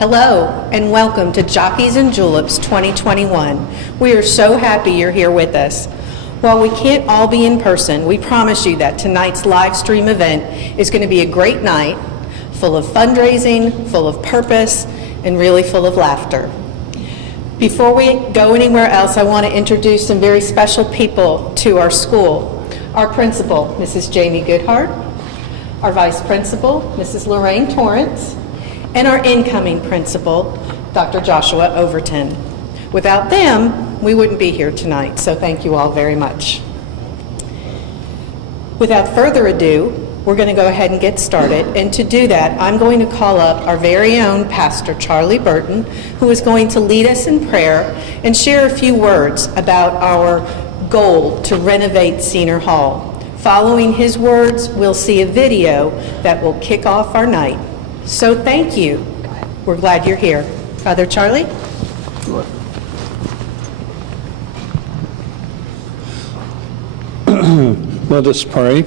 Hello, and welcome to Jockeys and Juleps 2021. We are so happy you're here with us. While we can't all be in person, we promise you that tonight's live stream event is going to be a great night, full of fundraising, full of purpose, and really full of laughter. Before we go anywhere else, I want to introduce some very special people to our school. Our principal, Mrs. Jamie Goodhart, our vice principal, Mrs. Lorraine Torrance, and our incoming principal, Dr. Joshua Overton. Without them, we wouldn't be here tonight, so thank you all very much. Without further ado, we're going to go ahead and get started, and to do that, I'm going to call up our very own Pastor Charlie Burton, who is going to lead us in prayer and share a few words about our goal to renovate Senior Hall. Following his words, we'll see a video that will kick off our night. So thank you. We're glad you're here. Father Charlie? Let us pray.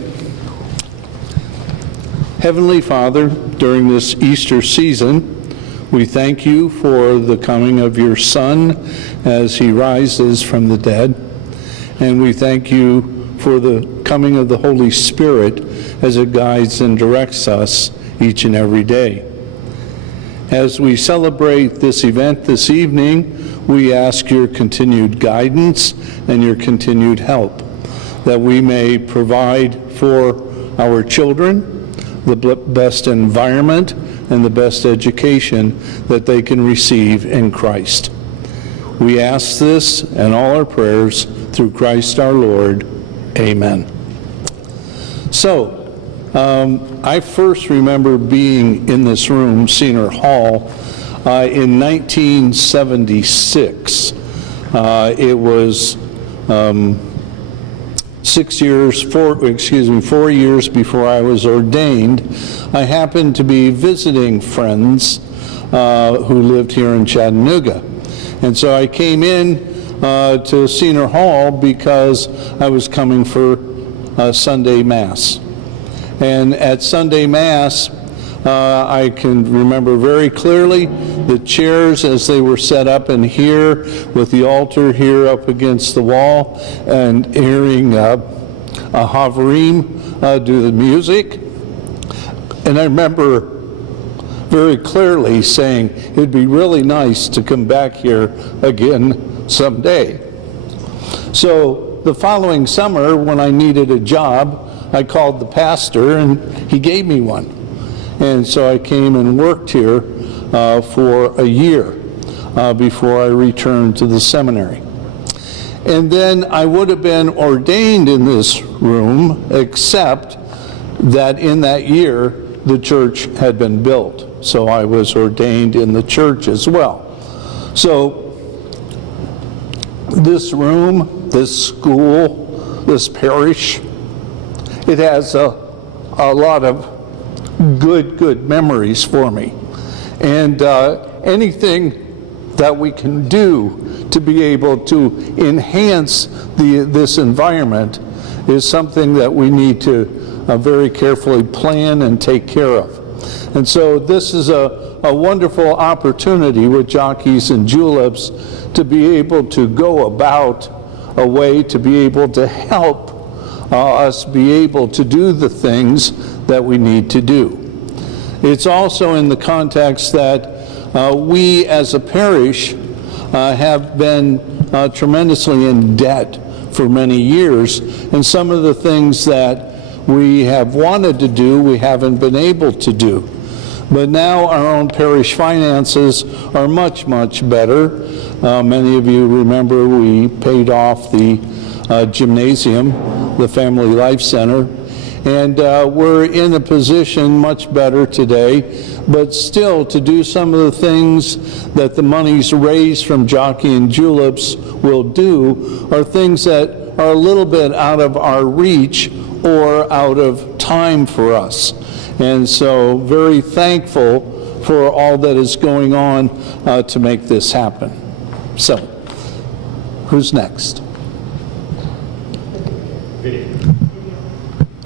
Heavenly Father, during this Easter season, we thank you for the coming of your Son as he rises from the dead. And we thank you for the coming of the Holy Spirit as it guides and directs us each and every day. As we celebrate this event this evening, we ask your continued guidance and your continued help, that we may provide for our children the best environment and the best education that they can receive in Christ. We ask this and all our prayers through Christ our Lord. Amen. So, I first remember being in this room, Senior Hall, in 1976. It was 4 years before I was ordained. I happened to be visiting friends who lived here in Chattanooga. And so I came in to Senior Hall because I was coming for Sunday Mass. And at Sunday Mass, I can remember very clearly the chairs as they were set up in here with the altar here up against the wall, and hearing a Havarim do the music. And I remember very clearly saying it'd be really nice to come back here again someday. So the following summer, when I needed a job, I called the pastor and he gave me one. And so I came and worked here for a year before I returned to the seminary. And then I would have been ordained in this room, except that in that year the church had been built. So I was ordained in the church as well. So this room, this school, this parish, it has a lot of good memories for me. And anything that we can do to be able to enhance this environment is something that we need to very carefully plan and take care of. And so this is a wonderful opportunity with Jockeys and Juleps to be able to go about a way to be able to help us be able to do the things that we need to do. It's also in the context that we as a parish have been tremendously in debt for many years, and some of the things that we have wanted to do, we haven't been able to do. But now our own parish finances are much better. Many of you remember we paid off the gymnasium, the Family Life Center, and we're in a position much better today, but still to do some of the things that the monies raised from Jockey and Juleps will do are things that are a little bit out of our reach or out of time for us. And so very thankful for all that is going on to make this happen. So, who's next?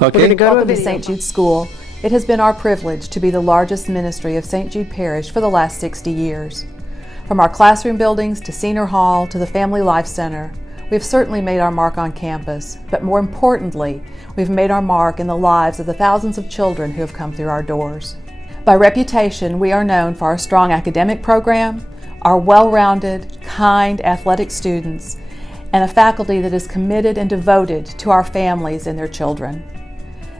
Okay. We're going to go to the St. Jude School It has been our privilege to be the largest ministry of St. Jude Parish for the last 60 years. From our classroom buildings to Senior Hall to the Family Life Center, we have certainly made our mark on campus, but more importantly, we've made our mark in the lives of the thousands of children who have come through our doors. By reputation, we are known for our strong academic program, our well-rounded, kind, athletic students, and a faculty that is committed and devoted to our families and their children.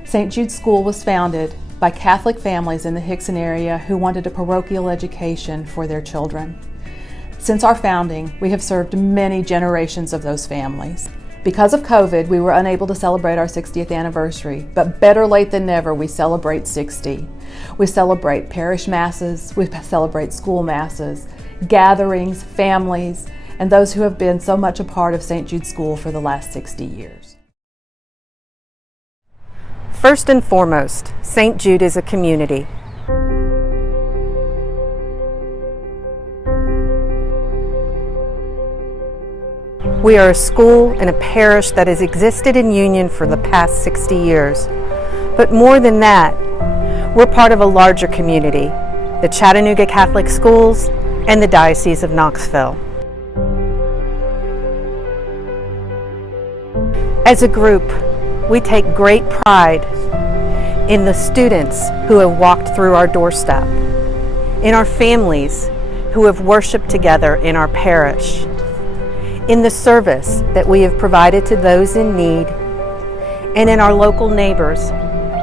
St. Jude School was founded by Catholic families in the Hickson area who wanted a parochial education for their children. Since our founding, we have served many generations of those families. Because of COVID, we were unable to celebrate our 60th anniversary, but better late than never, we celebrate 60. We celebrate parish masses, we celebrate school masses, gatherings, families, and those who have been so much a part of St. Jude School for the last 60 years. First and foremost, St. Jude is a community. We are a school and a parish that has existed in union for the past 60 years. But more than that, we're part of a larger community, the Chattanooga Catholic Schools and the Diocese of Knoxville. As a group, we take great pride in the students who have walked through our doorstep, in our families who have worshiped together in our parish, in the service that we have provided to those in need, and in our local neighbors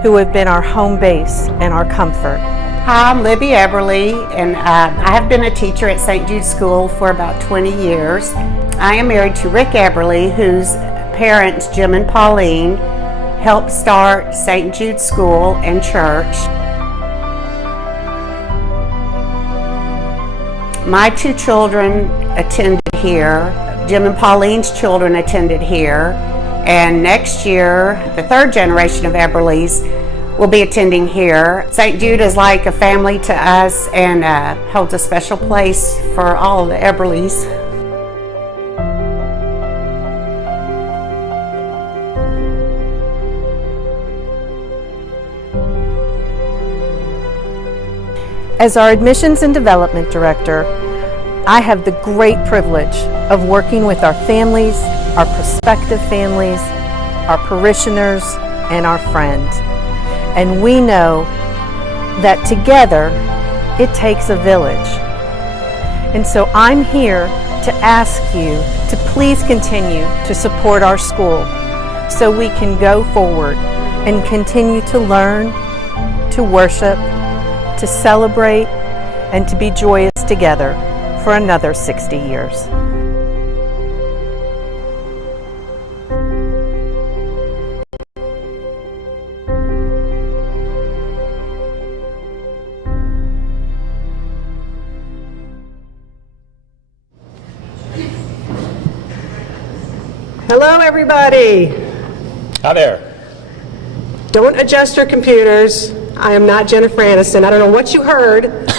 who have been our home base and our comfort. Hi, I'm Libby Eberly, and I have been a teacher at St. Jude School for about 20 years. I am married to Rick Eberly, whose parents, Jim and Pauline, helped start St. Jude School and Church. My two children attended here. Jim and Pauline's children attended here. And next year, the third generation of Eberlys will be attending here. St. Jude is like a family to us and holds a special place for all of the Eberlys. As our Admissions and Development Director, I have the great privilege of working with our families, our prospective families, our parishioners, and our friends. And we know that together, it takes a village. And so I'm here to ask you to please continue to support our school so we can go forward and continue to learn, to worship, to celebrate, and to be joyous together for another 60 years. Hello, everybody. Hi there. Don't adjust your computers. I am not Jennifer Aniston. I don't know what you heard,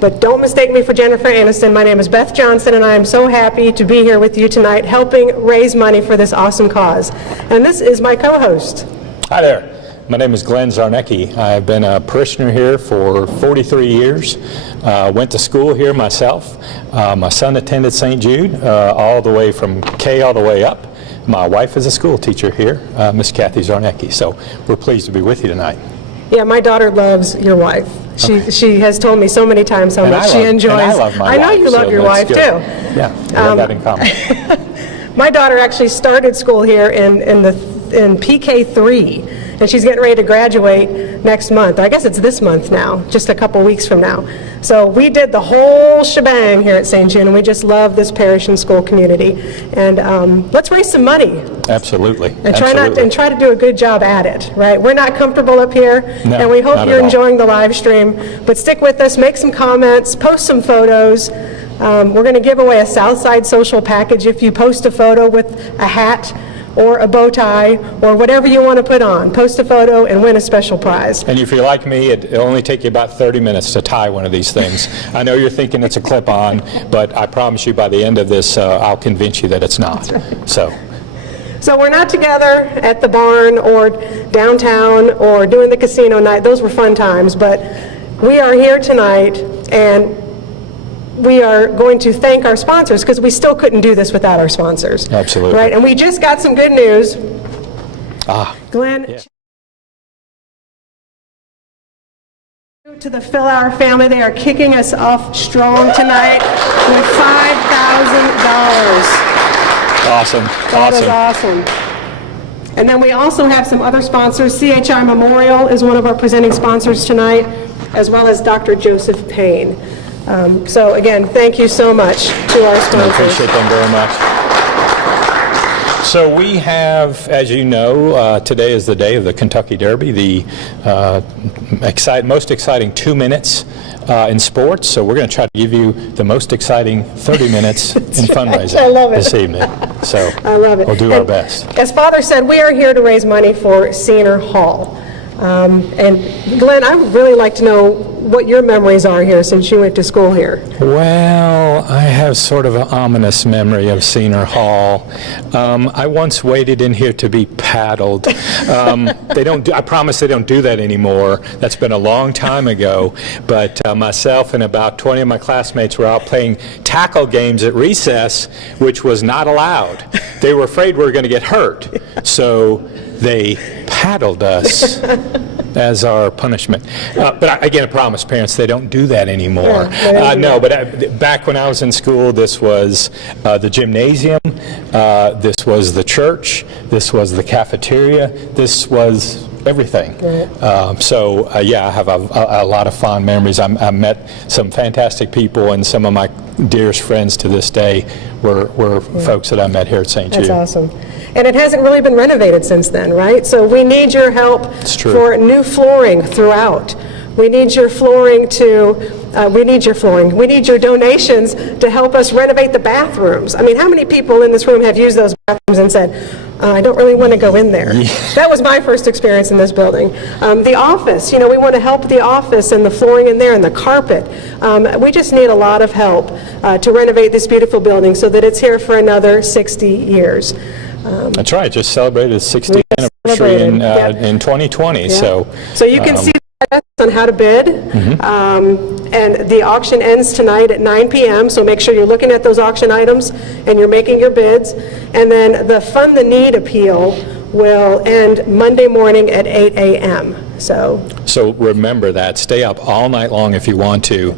but don't mistake me for Jennifer Aniston. My name is Beth Johnson, and I am so happy to be here with you tonight helping raise money for this awesome cause. And this is my co-host. Hi there. My name is Glenn Zarnecki. I've been a parishioner here for 43 years. Went to school here myself. My son attended St. Jude all the way from K all the way up. My wife is a school teacher here, Miss Kathy Zarnecki. So we're pleased to be with you tonight. Yeah, my daughter loves your wife. She has told me so many times how much she enjoys. And I love my wife. I know you love your wife, too. Yeah, we have that in common. My daughter actually started school here in PK3. And she's getting ready to graduate next month. I guess it's this month now, just a couple weeks from now. So we did the whole shebang here at St. Jude, and we just love this parish and school community. And let's raise some money. Absolutely. And try to do a good job at it, right? We're not comfortable up here, and we hope you're enjoying the live stream. But stick with us, make some comments, post some photos. We're going to give away a Southside Social package if you post a photo with a hat or a bow tie, or whatever you want to put on. Post a photo and win a special prize. And if you're like me, it'll only take you about 30 minutes to tie one of these things. I know you're thinking it's a clip-on, but I promise you by the end of this, I'll convince you that it's not. So. So we're not together at the barn or downtown or doing the casino night. Those were fun times, but we are here tonight, and we are going to thank our sponsors, because we still couldn't do this without our sponsors. Absolutely. Right, and we just got some good news. Glenn, Yeah. To the Philauer family, they are kicking us off strong tonight with $5,000. Awesome. That is awesome. And then we also have some other sponsors. CHI Memorial is one of our presenting sponsors tonight, as well as Dr. Joseph Payne. So again, thank you so much to our I sponsors. appreciate them very much. So we have, as you know, today is the day of the Kentucky Derby, the most exciting 2 minutes in sports. So we're going to try to give you the most exciting 30 minutes in fundraising I love it. this evening. So I love it. we'll do our And best. As Father said, we are here to raise money for Senior Hall. And Glenn, I would really like to know what your memories are here since you went to school here. Well, I have sort of an ominous memory of Senior Hall. I once waited in here to be paddled. I promise they don't do that anymore. That's been a long time ago. But myself and about 20 of my classmates were out playing tackle games at recess, which was not allowed. They were afraid we were going to get hurt. So they paddled us as our punishment. But again, I promise parents, they don't do that anymore. Back when I was in school, this was the gymnasium, this was the church, this was the cafeteria, this was everything. I have a lot of fond memories. I met some fantastic people, and some of my dearest friends to this day were folks that I met here at St. Jude. That's awesome. And it hasn't really been renovated since then, right? So we need your help for new flooring throughout. We need your flooring we need your donations to help us renovate the bathrooms. I mean, how many people in this room have used those bathrooms and said, I don't really want to go in there? That was my first experience in this building. The office, we want to help the office and the flooring in there and the carpet. We just need a lot of help to renovate this beautiful building so that it's here for another 60 years. That's right. Just celebrated its 60th anniversary in 2020. So you can see on how to bid, and the auction ends tonight at 9 p.m. So make sure you're looking at those auction items and you're making your bids. And then the Fund the Need appeal will end Monday morning at 8 a.m. So remember that. Stay up all night long if you want to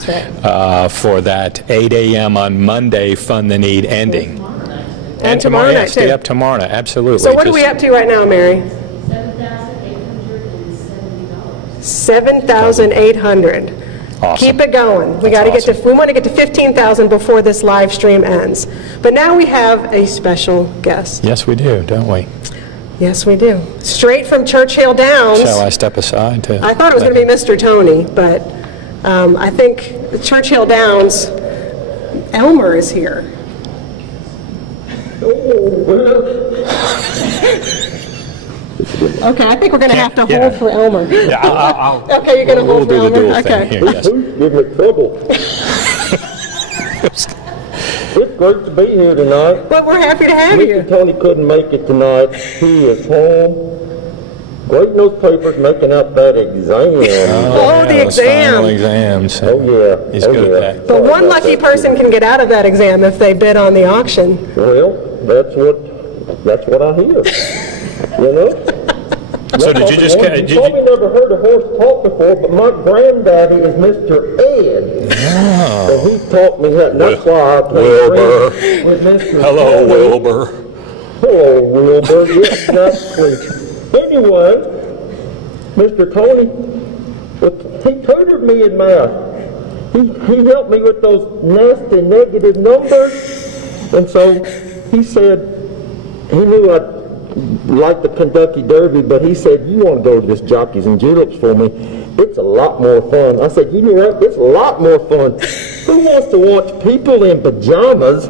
for that 8 a.m. on Monday Fund the Need ending. And tomorrow night, stay up tomorrow night, absolutely. So what are we up to right now, Mary? $7,800. Awesome. Keep it going. We want to get to 15,000 before this live stream ends. But now we have a special guest. Yes, we do, don't we? Yes, we do. Straight from Churchill Downs. Shall I step aside? I thought it was going to be Mr. Tony, but I think Churchill Downs, Elmer is here. Okay, I think we're going to have to hold for Elmer. Yeah, okay, you're going to hold for We'll do the Elmer? dual Okay. thing here, yes. Give me trouble. It's great to be here tonight. But we're happy to have you. Mr. Tony couldn't make it tonight. He is home. Grading those papers, making up that exam. The Those final exam. exams. Oh, yeah. He's good at that. But one lucky person can get out of that exam if they bid on the auction. Well, that's what I hear. You know? So did you just... You probably never heard a horse talk before, but my granddaddy is Mr. Ed. Oh. So he taught me that, and that's why I play Wilbur. with Mr. Hello, Tony. Wilbur. Hello, Wilbur. Yes, exactly. Anyway, Mr. Tony, he tutored me in math. He helped me with those nasty negative numbers. And so he said, he knew I'd like the Kentucky Derby, but he said, you want to go to this Jockeys and Juleps for me? It's a lot more fun. I said, you know what? It's a lot more fun. Who wants to watch people in pajamas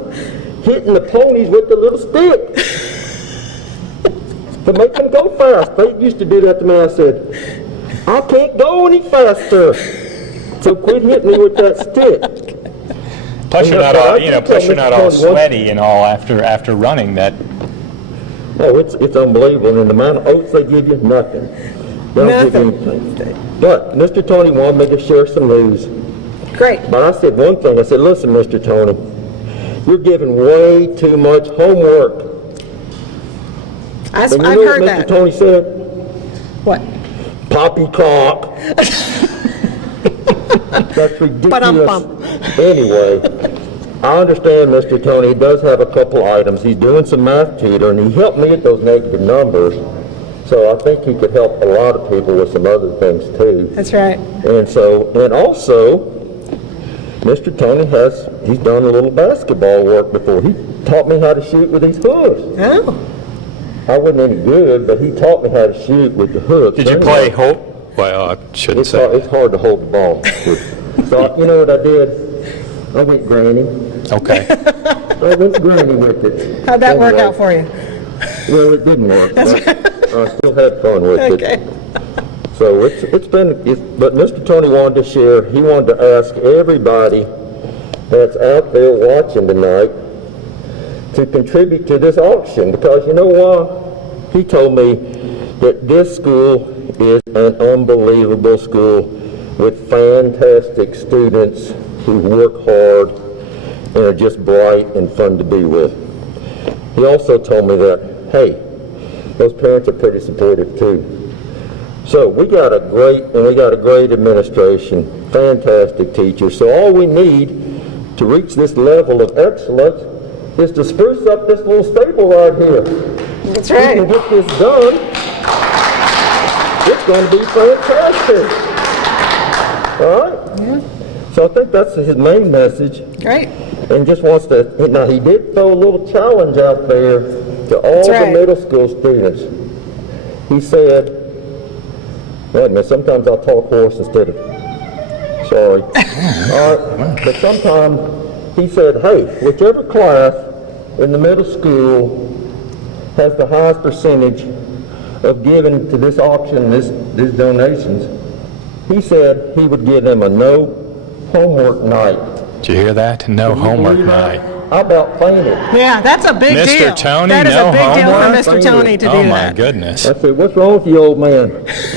hitting the ponies with the little stick to make them go fast? They used to do that to me. I said, I can't go any faster. So quit hitting me with that stick. Plus you're not all, sweaty and all after running that. Oh, it's unbelievable, and the amount of oats they give you, nothing. They don't give you anything. But Mr. Tony wanted me to share some news. Great. But I said one thing. I said, listen, Mr. Tony, you're giving way too much homework. I've And you heard know what Mr. that. Tony said? What? Poppycock. That's ridiculous. Ba-dum-bum. Anyway, I understand Mr. Tony does have a couple items. He's doing some math tutoring, and he helped me at those negative numbers. So I think he could help a lot of people with some other things too. That's right. And also, Mr. Tony he's done a little basketball work before. He taught me how to shoot with these hooks. Oh. I wasn't any good, but he taught me how to shoot with the hooks. Did you play Hope? Well, I shouldn't say. It's hard to hold the ball. So you know what I did? I went granny. Okay. I went granny with it. How'd that work out for you? Well, it didn't work. But I still had fun with Okay. it. So but Mr. Tony wanted to share, he wanted to ask everybody that's out there watching tonight to contribute to this auction, because you know why? He told me that this school is an unbelievable school with fantastic students who work hard and are just bright and fun to be with. He also told me that, hey, those parents are pretty supportive too. So we got a great administration, fantastic teachers. So all we need to reach this level of excellence is to spruce up this little stable right here. That's We can right. get this done. It's going to be fantastic. All right? Yeah. So I think that's his main message. Great. And just wants to, now he did throw a little challenge out there to all the right. middle school students. He said, wait a minute, sometimes I'll talk hoarse instead of, sorry. All right, but sometimes he said, hey, whichever class in the middle school has the highest percentage of giving to this auction, these donations, he said he would give them a no homework night. Did you hear that? No homework night. I about fainted. Yeah, that's a big deal. Mr. Tony, That is no a big homework? deal for Mr. Tony to do Oh my that. goodness. I said, what's wrong with you, old man?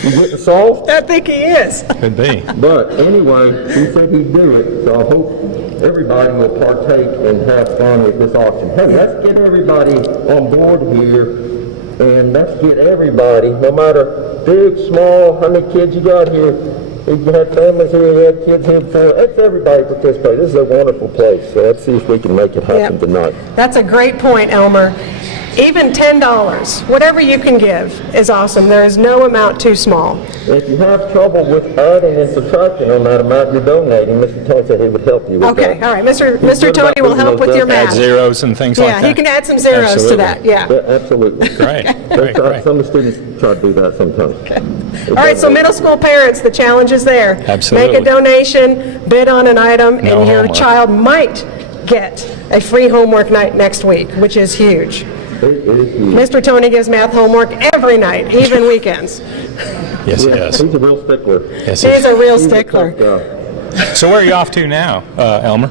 You getting soft? I think he is. Could be. But anyway, he said he'd do it, so I hope everybody will partake and have fun with this auction. Hey, let's get everybody on board here, and let's get everybody, no matter big, small, how many kids you got here. If you had families here, you had kids here before, let's everybody participate. This is a wonderful place, so let's see if we can make it happen Yep. tonight. That's a great point, Elmer. Even $10, whatever you can give is awesome. There is no amount too small. If you have trouble with adding and subtracting on that amount you're donating, Mr. Tony said he would help you with that. Okay, all right. Mr. He's good Tony about will moving help those with your down. Add math. zeros and things like Yeah, that. he can add some zeros Absolutely. to that. Yeah. Yeah, absolutely. Great, great, great. Some of the students try to do that sometimes. All right, so middle school parents, the challenge is there. Absolutely. Make a donation, bid on an item, No and your homework. child might get a free homework night next week, which is huge. It is huge. Mr. Tony gives math homework every night, even weekends. Yes, Yeah, yes. he's a real stickler. Yes, He's yes. a real He's a stickler. tough guy. So where are you off to now, Elmer?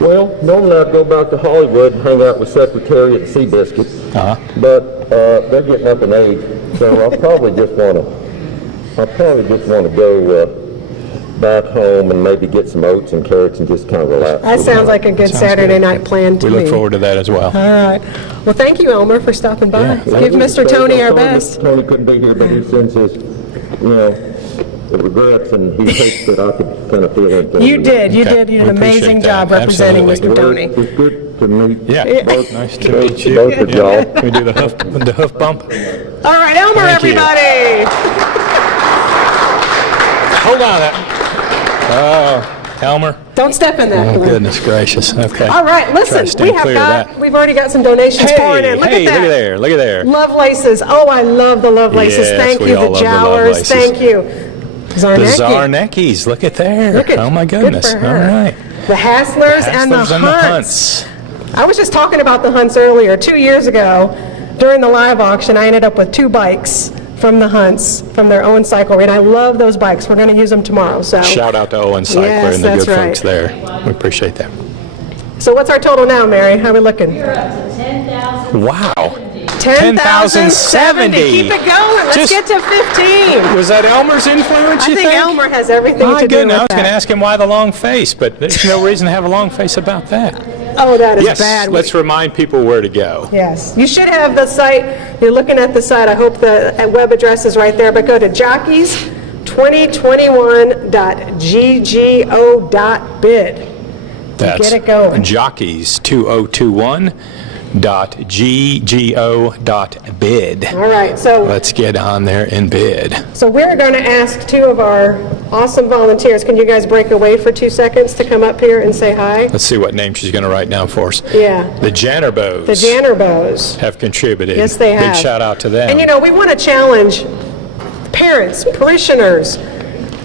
Well, normally I'd go back to Hollywood and hang out with Secretariat and Seabiscuit, but they're getting up in age, so I'll probably just want to go back home and maybe get some oats and carrots and just kind of relax. That sounds like a good Sounds Saturday good. night plan to We me. look forward to that as well. All right. Well, thank you, Elmer, for stopping by. Yeah, Give Mr. Tony our Sorry best. Mr. Tony couldn't be here, but he sends his, regrets, and he hopes that I could kind of feel it. You did. You Okay. did. You did We an appreciate amazing that. job representing Absolutely. Mr. Tony. It's good to meet Yeah. both. Nice to meet you. Both of y'all. Can we do the hoof bump? All right, Elmer, Thank you. everybody. Hold on. Oh, Elmer. Don't step in that. Oh, Glenn. goodness gracious. Okay. All right, Try to listen, stay we have clear of got, that. we've already got some donations pouring in. Look Hey, at that. look at there. Look at there. Love laces. Oh, I love the love laces. Yes, Thank we you. all The love the love Jowers. laces. Thank you. The Zarnecki. Zarneckis. Look at there. Look at- oh, my good goodness. for All her. right. The Hasslers and the Hasslers Hunts. I was just talking about the Hunts earlier. 2 years ago, during the live auction, I ended up with 2 bikes from the Hunts, from their own cycle and I love those bikes. We're going to use them tomorrow. So, Shout out to Owen Cycler Yes, and the that's good right. folks there. We appreciate that. so what's our total now, Mary? How are we looking? You're up to $10,000. Wow. 10,070. Keep it going. Let's get to 15. Was that Elmer's influence, you I think Elmer has everything My to do goodness, I with was going to that. ask him why the long face, but there's no reason to have a long face about that. Oh, that is Yes, bad. let's remind people where to go. Yes, you should have the site. You're looking at the site. I hope the web address is right there, but go to jockeys2021.ggo.bid. That's Get it going. Jockeys2021.ggo.bid. All right, so Let's get on there and bid. we're going to ask two of our awesome volunteers. Can you guys break away for 2 seconds to come up here and say hi? Let's see what name she's going to write down for us. Yeah. The Jannerbos The Jannerbos. have contributed. Yes, they have. Big shout out to them. And we want to challenge parents, parishioners.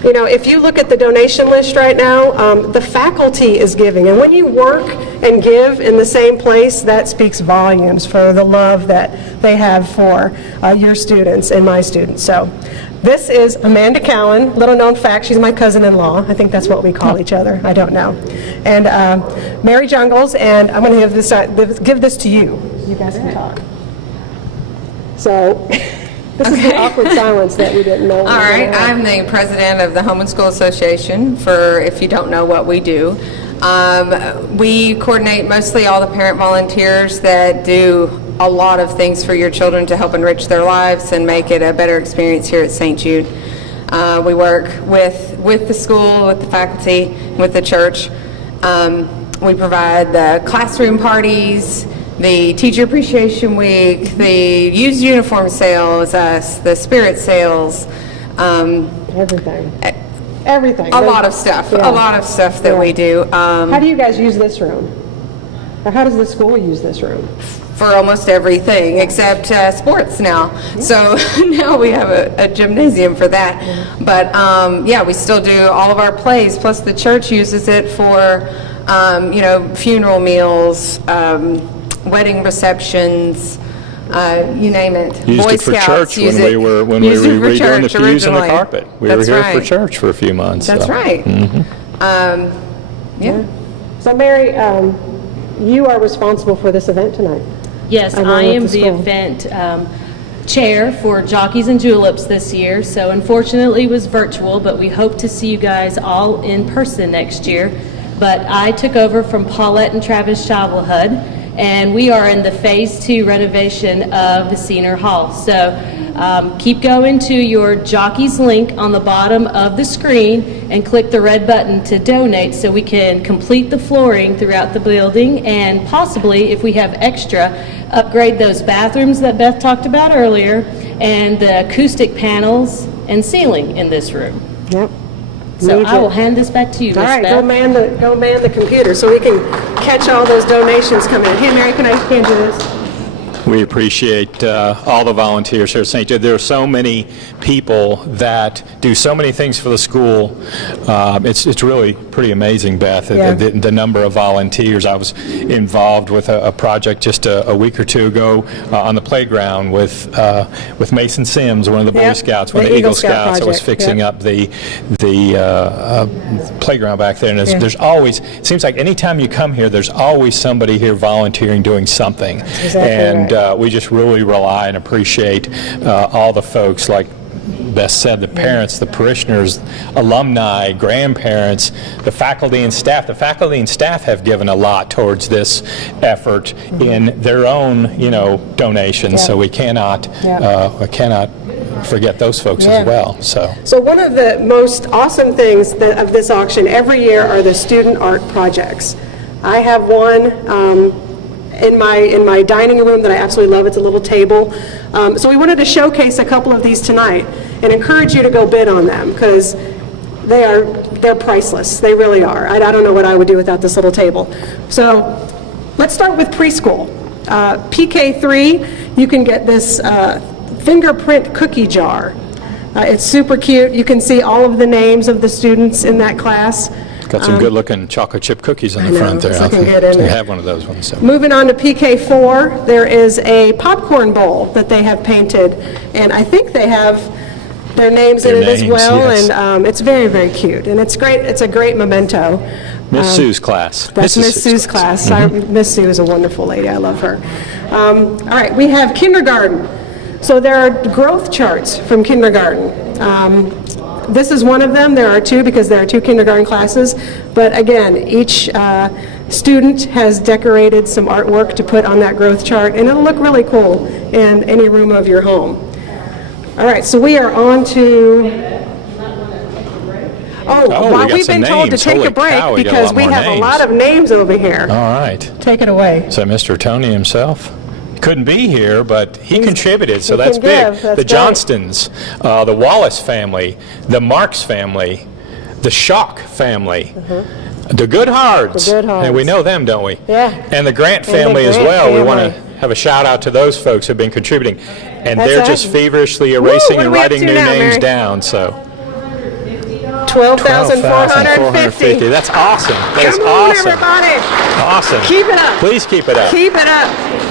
If you look at the donation list right now, the faculty is giving. And when you work and give in the same place, that speaks volumes for the love that they have for your students and my students. So this is Amanda Cowan, little known fact, she's my cousin-in-law. I think that's what we call each other. I don't know. And Mary Jungles, and I'm going to give this to you. You guys can talk. So this is the awkward silence that we didn't know. All right, I'm the president of the Home and School Association, for if you don't know what we do. We coordinate mostly all the parent volunteers that do a lot of things for your children to help enrich their lives and make it a better experience here at St. Jude. We work with the school, with the faculty, with the church. We provide the classroom parties, the Teacher Appreciation Week, the used uniform sales, the spirit sales. Everything. Everything. A lot of stuff. Yeah. A lot of stuff that we do. How do you guys use this room? Or how does the school use this room? For almost everything except sports now. So now we have a gymnasium for that. But we still do all of our plays, plus the church uses it for funeral meals, wedding receptions, you name it. Used Boy it for Scouts church use when we were used it for redoing the church pews and the originally. carpet. We That's were here right. for church for a few months. That's so. right. So Mary, you are responsible for this event tonight. Yes, Along I with am the the school. event chair for Jockeys and Juleps this year, so unfortunately it was virtual, but we hope to see you guys all in person next year. But I took over from Paulette and Travis Shavelhud, and we are in the Phase 2 renovation of the Senior Hall. So keep going to your Jockeys link on the bottom of the screen and click the red button to donate so we can complete the flooring throughout the building, and possibly, if we have extra, upgrade those bathrooms that Beth talked about earlier and the acoustic panels and ceiling in this room. Yep. So Need I it. will hand this back to you, All Miss right, Beth. go man the computer so we can catch all those donations coming in. Hey, Mary, can I hand you this? We appreciate all the volunteers here at St. Jude. There are so many people that do so many things for the school. It's really pretty amazing, Beth, Yeah. the number of volunteers. I was involved with a project just a week or two ago on the playground with Mason Sims, one of the Boy Yep, Scouts, one the of the Eagle Eagle Scout Scouts that was project, fixing yep. up the playground back there. And there's always, it seems like anytime you come here, there's always somebody here volunteering, doing something. Exactly And right. we just really rely and appreciate all the folks, like Beth said, the parents, the parishioners, alumni, grandparents, the faculty and staff. The faculty and staff have given a lot towards this effort in their own, donations. So we cannot forget those folks as well. So one of the most awesome things of this auction every year are the student art projects. I have one in my dining room that I absolutely love. It's a little table. So we wanted to showcase a couple of these tonight and encourage you to go bid on them because they're priceless. They really are. I don't know what I would do without this little table. So let's start with preschool. PK3, you can get this fingerprint cookie jar. It's super cute. You can see all of the names of the students in that class. Got some good-looking chocolate chip cookies in the know, front there. it's looking good, isn't I it? have one of those ones. So. Moving on to PK4, there is a popcorn bowl that they have painted, and I think they have their names in Their it as names, well, yes. and it's very, very cute, and it's great. It's a great memento. Miss Sue's class. That's Mrs. Miss Sue's class. Miss Sue is a wonderful lady. I love her. All right, we have kindergarten. So there are growth charts from kindergarten. This is one of them. There are two because there are two kindergarten classes. But again, each student has decorated some artwork to put on that growth chart, and it'll look really cool in any room of your home. All right, so we are on to... we we've been told to take Holy a break cow, we got a because lot we more have a names. lot of names over here. All right. Take it away. Is that Mr. Tony himself? Couldn't be here, but he contributed, so he that's can big. give, that's The great. Johnstons, the Wallace family, the Marks family, the Schock family, the Goodhards. The Goodhards. And we know them, don't we? Yeah. And the Grant And the family as Grant well. We want to family. have a shout out to those folks who've been contributing. And That's they're right. just feverishly erasing what and are we up writing to new now, names Mary? down, so. 12,450. That's awesome. That is Come on, awesome. everybody. Awesome. Keep it up. Please keep it up. Keep it up.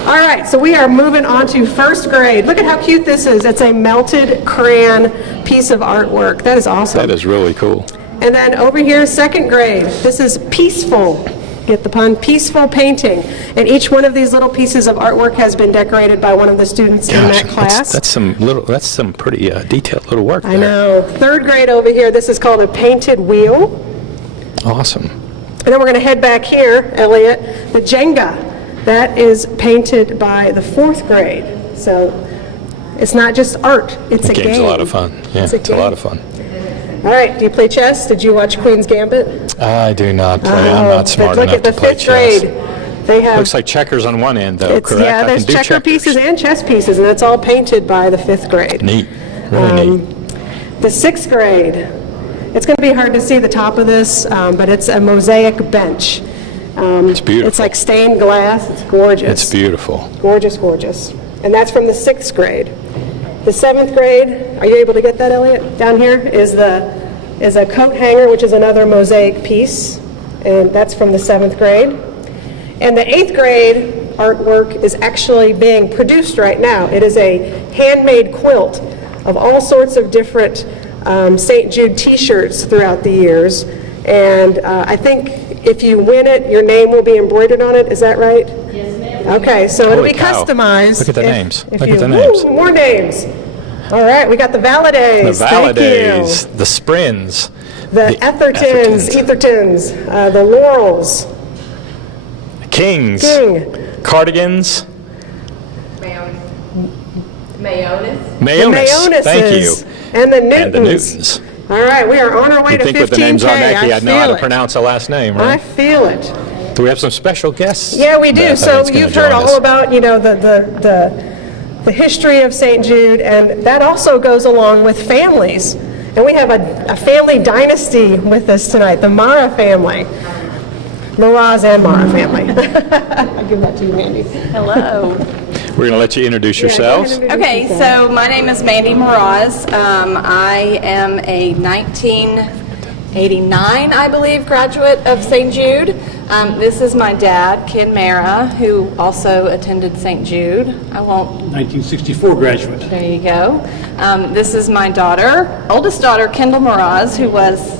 All right, so we are moving on to first grade. Look at how cute this is. It's a melted crayon piece of artwork. That is awesome. That is really cool. And then over here, second grade. This is peaceful. Get the pun? Peaceful painting. And each one of these little pieces of artwork has been decorated by one of the students in that class. That's some pretty detailed little work there. I know. Third grade over here, this is called a painted wheel. Awesome. And then we're going to head back here, Elliot, the Jenga. That is painted by the fourth grade. So it's not just art, it's a game. Game's a lot of fun. Yeah, it's a game. lot of fun. All right, do you play chess? Did you watch Queen's Gambit? I do not play. I'm not smart But look enough at the to play fifth chess. grade. They have Looks like checkers on one end, though, it's, correct? yeah, there's I can do checker checkers. pieces and chess pieces, and it's all painted by the fifth grade. Neat. Really neat. The sixth grade, it's going to be hard to see the top of this, but it's a mosaic bench. It's beautiful. It's like stained glass. It's gorgeous. It's beautiful. Gorgeous, gorgeous. And that's from the sixth grade. The seventh grade, are you able to get that, Elliot? Down here is a coat hanger, which is another mosaic piece, and that's from the seventh grade. And the eighth grade artwork is actually being produced right now. It is a handmade quilt of all sorts of different St. Jude t-shirts throughout the years. And I think if you win it, your name will be embroidered on it. Is that right? Yes, ma'am. Okay, so it'll Holy be cow. customized. Look at the names. if Look you- at the names. Woo, more names. All right, we got the Valadays. The Thank you. Valadays, the Sprins, The Ethertons, the Laurels, Kings, King, Cardigans, Mayonis. the Mayonis. Mayonisses, Thank you. and the Newtons. And the Newtons. All right, we are on our way You'd to think 15K. with the names Zarnecki, I'd know how feel to it. pronounce a last name, I right? feel it. Do we have some special guests? Yeah, we do. Beth, I So think, is gonna you've heard join us. all about, the history of St. Jude, and that also goes along with families. And we have a family dynasty with us tonight, the Mara family. Miraz and Mara family. I'll give that to you, Mandy. Hello. We're going to let you introduce yourselves. Okay, so my name is Mandy Miraz. I am a 1989, I believe, graduate of St. Jude. This is my dad, Ken Mara, who also attended St. Jude. I won't 1964 graduate. There you go. This is my daughter, oldest daughter, Kendall Miraz, who was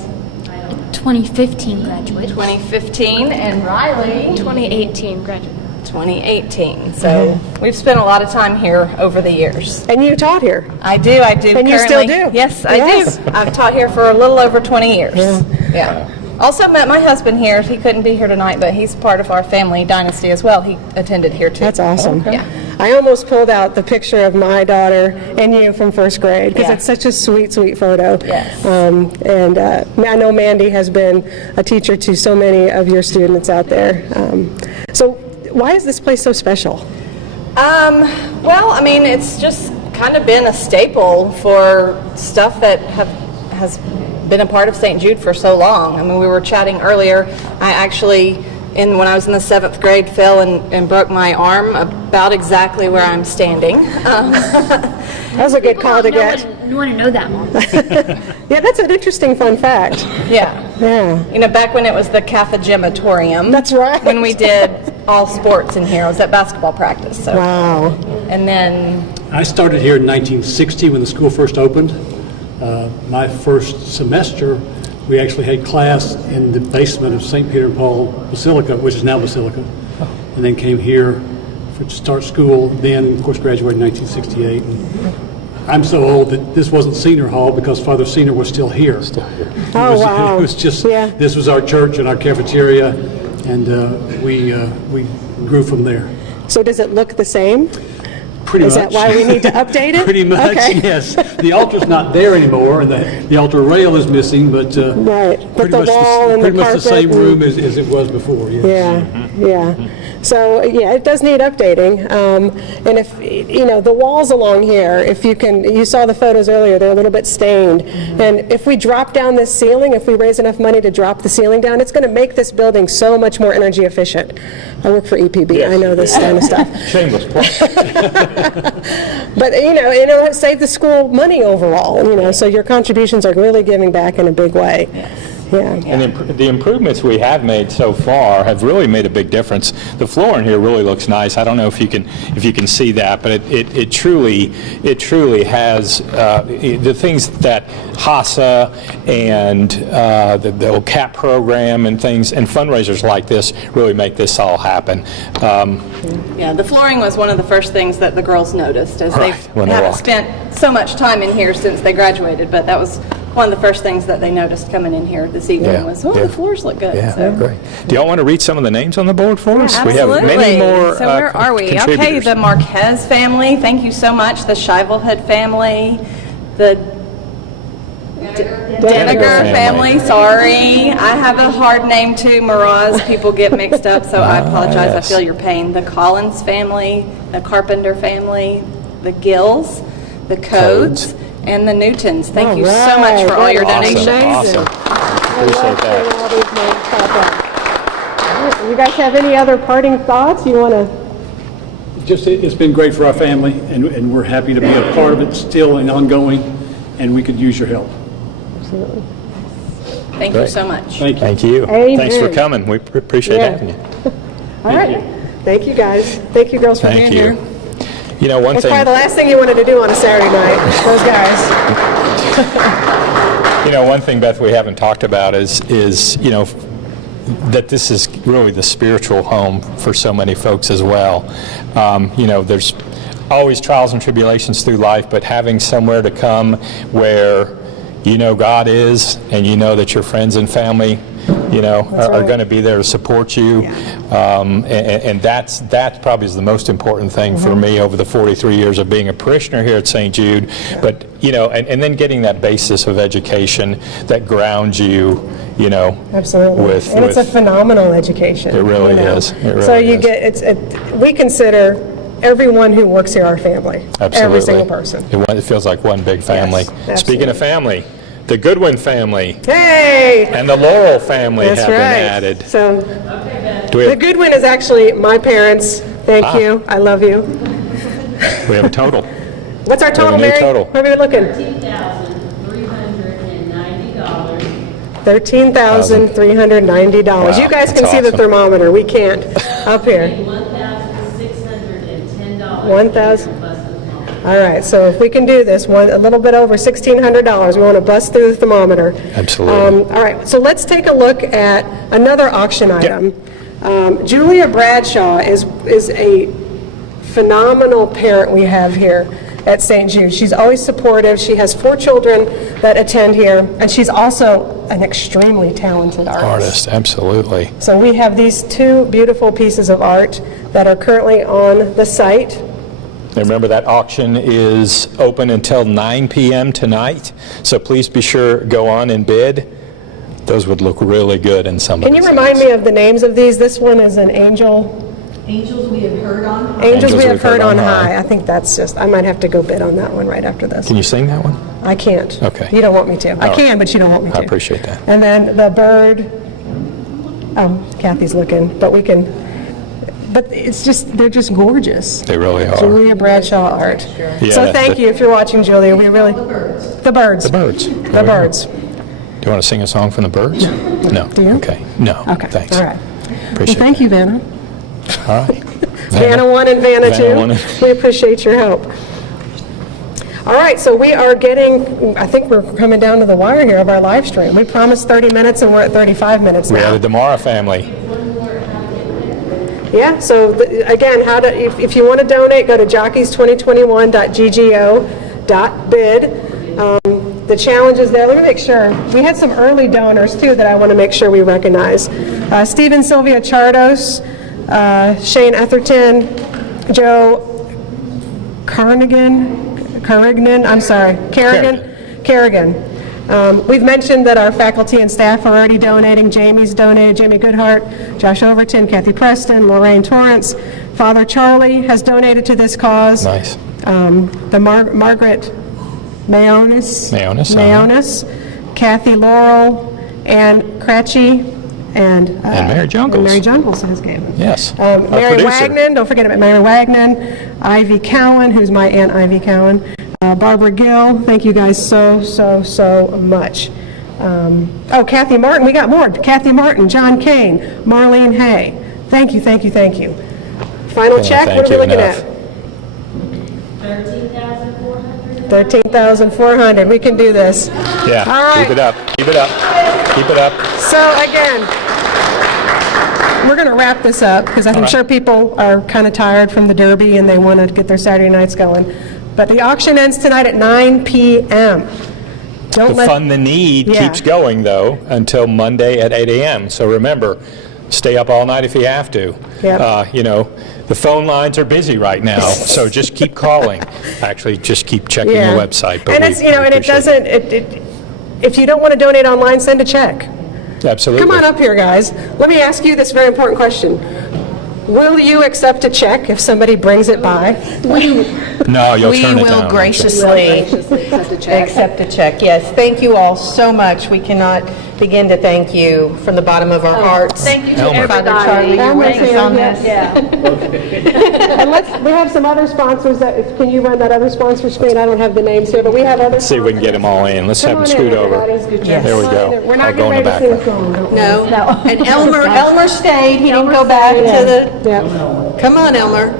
2015 graduate. 2015, and Riley, 2018 graduate. 2018. So we've spent a lot of time here over the years. And you taught here. I do. And you still currently. do? Yes, I Yes. do. I've taught here for a little over 20 years. Yeah. Also met my husband here. He couldn't be here tonight, but he's part of our family dynasty as well. He attended here too. That's awesome. Yeah. I almost pulled out the picture of my daughter and you from first grade because Yeah. it's such a sweet, sweet photo. Yes. And I know Mandy has been a teacher to so many of your students out there. So why is this place so special? Well, I mean, it's just kind of been a staple for stuff that has been a part of St. Jude for so long. I mean, we were chatting earlier. I actually, when I was in the 7th grade, fell and broke my arm about exactly where I'm standing. That was a good call to get. You want to know that more. Yeah, that's an interesting fun fact. Yeah. Yeah. You know, back when it was the Cathagematorium. That's right. When we did all sports in here. I was at basketball practice. So. Wow. And then, I started here in 1960 when the school first opened. My first semester, we actually had class in the basement of St. Peter and Paul Basilica, which is now Basilica, and then came here to start school then, of course, graduated in 1968. And I'm so old that this wasn't Senior Hall because Father Senior was still here. Oh, wow. It was just, Yeah. this was our church and our cafeteria, and we grew from there. So does it look the same? Pretty Is much. that why we need to update it? Pretty much, Okay. yes. The altar's not there anymore, and the altar rail is missing, but Right, but pretty the much wall and the pretty much the carpet same and- room as it was before, yes. Yeah, yeah. So, yeah, it does need updating. And if, the walls along here, if you saw the photos earlier, they're a little bit stained. And if we drop down this ceiling, if we raise enough money to drop the ceiling down, it's going to make this building so much more energy efficient. I work for EPB, I know this kind of stuff. Shameless plug. But, it'll save the school money overall, so your contributions are really giving back in a big way. Yeah. And the improvements we have made so far have really made a big difference. The floor in here really looks nice. I don't know if you can see that, but it truly has the things that HASA and the old CAP program and things and fundraisers like this really make this all happen. Yeah, the flooring was one of the first things that the girls noticed, as Right, they when they haven't walked. spent so much time in here since they graduated, but that was one of the first things that they noticed coming in here this evening Yeah, was, yeah. the floors look good. Yeah, So- great. Do y'all want to read some of the names on the board for us? Absolutely. We have many more So where are we? Okay, contributors. the Marquez family, thank you so much. The Shivelhood family, the Deniger family, sorry. I have a hard name too, Miraz. People get mixed up, so I apologize. yes. I feel your pain. The Collins family, the Carpenter family, the Gills, the Codes, and the Newtons. Thank you so much for all your donations. Awesome. Appreciate that. All these names pop up. You guys have any other parting thoughts you want to? It's been great for our family, and we're happy to be a part of it still and ongoing, and we could use your help. Absolutely. Thank you Great. so much. Thank you. Thank you. Amen. Thanks for coming. We appreciate Yeah. having you. All right. Thank you, guys. Thank you, girls, for Thank being you. here. You know, one It's thing. probably the last thing you wanted to do on a Saturday night, those guys. You know, one thing, Beth, we haven't talked about is that this is really the spiritual home for so many folks as well. There's always trials and tribulations through life, but having somewhere to come where God is, and that your friends and family, are going to be there to support you, and that's probably is the most important thing for me over the 43 years of being a parishioner here at St. Jude. But and then getting that basis of education that grounds you, Absolutely. And it's a phenomenal education. It really is. It really So you is. get, we consider everyone who works here our family. Absolutely. Every single person. It feels like one big family. Yes, Speaking of family, the Goodwin family Hey! and the Laurel family That's have been right. added. So Do we the have, Goodwin is actually my parents. Thank you. I love you. we have a total? What's our We have a total, new Mary? total. Where are we looking? $13,390. Wow, You guys can that's see the awesome. thermometer. We can't. Up here. $1,610. 1,000. All right, so if we can do this, a little bit over $1,600, we want to bust through the thermometer. Absolutely. All right, so let's take a look at another auction item. Julia Bradshaw is a phenomenal parent we have here at St. Jude. She's always supportive. She has 4 children that attend here, and she's also an extremely talented Artist, absolutely. So we have these 2 beautiful pieces of art that are currently on the site. And remember, that auction is open until 9 p.m. tonight, so please be sure, go on and bid. Those would look really good in some of Can you remind me of the names of these? This one is an angel. Angels we have heard on. Angels we have heard on high. I think that's just, I might have to go bid on that one right after this. Can you sing that one? I can't. Okay. You don't want me to. I right. can, but you don't want me to. I appreciate that. And then the bird, Kathy's looking, but we can, but it's just, they're just gorgeous. They really are. Julia Bradshaw art. Yeah, So thank you if you're watching, Julia. We really, the birds. The birds. The There we go. birds. Do you want to sing a song from the birds? No. Do you? Okay. No. Okay. Thanks. All right. Appreciate Thank you, Vanna. that. All right. Vanna 1 and Vanna 2. Vanna 1 and- We appreciate your help. All right, so we are getting, I think we're coming down to the wire here of our live stream. We promised 30 minutes and we're at 35 minutes We now. added the Mara family. Yeah, so again, if you want to donate, go to jockeys2021.ggo.bid. The challenge is there. Let me make sure. We had some early donors, too, that I want to make sure we recognize. Stephen Sylvia Chardos, Shane Etherton, Joe Carrigan. We've mentioned that our faculty and staff are already donating. Jamie's donated, Jamie Goodhart, Josh Overton, Kathy Preston, Lorraine Torrance. Father Charlie has donated to this cause. Nice. Margaret Mayonis, Kathy Laurel, Ann Cratchy, and Mary Jungles. Mary Jungles has given. Yes. Mary Wagnon, don't forget about Mary Wagnon, Ivy Cowan, who's my Aunt Ivy Cowan, Barbara Gill, thank you guys so much. Kathy Martin, we got more. Kathy Martin, John Kane, Marlene Hay. Thank you. Final check, what are we looking at? $13,400. We can do this. Yeah, all right. Keep it up. So again, we're going to wrap this up because I'm sure people are kind of tired from the Derby and they want to get their Saturday nights going. But the auction ends tonight at 9 p.m. Fund the Need keeps going, though, until Monday at 8 a.m. So remember, stay up all night if you have to. Yep. The phone lines are busy right now, so just keep calling. Actually, just keep checking the website. But if you don't want to donate online, send a check. Absolutely. Come on up here, guys. Let me ask you this very important question. Will you accept a check if somebody brings it by? No, you'll turn it down. We will graciously accept a check. Yes, thank you all so much. We cannot begin to thank you from the bottom of our hearts. Thank you to Elmer. Father Charlie, you're with us on this. And we have some other sponsors. Can you run that other sponsor screen? I don't have the names here, but we have other Let's see if we can get them all in. Let's have them on scoot in, over. everybody. There we go. We're not I'll go in getting the ready to back. sing a song. don't we? No. And Elmer stayed. He didn't go back to the... Yeah. Come on, Elmer.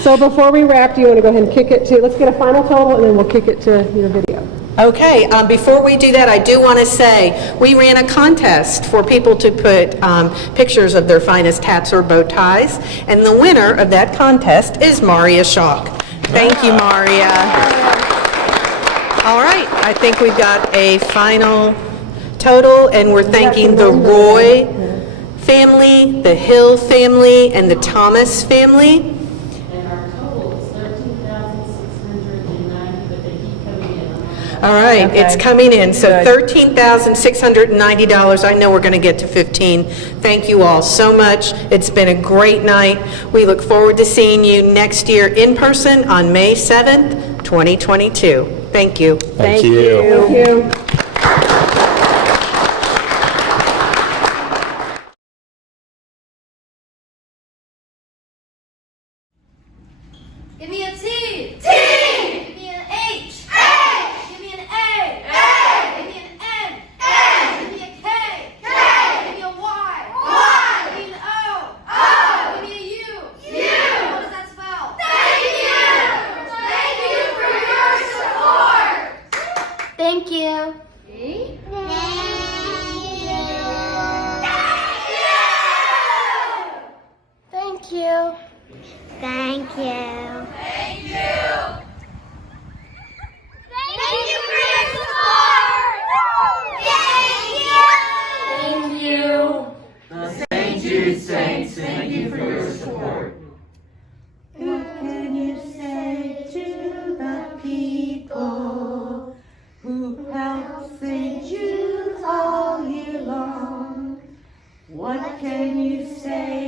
So before we wrap, do you want to go ahead and kick it to, let's get a final total and then we'll kick it to your video. Okay, before we do that, I do want to say we ran a contest for people to put pictures of their finest hats or bow ties, and the winner of that contest is Maria Schock. Thank you, Maria. All right, I think we've got a final total, and we're thanking the Roy family, the Hill family, and the Thomas family. And our total is $13,690, but they keep coming in. All right, it's coming in. So $13,690. I know we're going to get to 15. Thank you all so much. It's been a great night. We look forward to seeing you next year in person on May 7th, 2022. Thank you. Thank you. Thank you. Give me a T. T. Give me an H. H. Give me an A. A. Give me an N. N. Give me a K. K. Give me a Y. Y. Give me an O. O. Give me a U. U. What does that spell? Thank you. Thank you for your support. Thank you. See? Thank you. Thank you. Thank you. Thank you. Thank you for your support. Thank you. Thank you. St. Jude Saints, thank you for your support. What can you say to the people who help St. Jude all year long? What can you say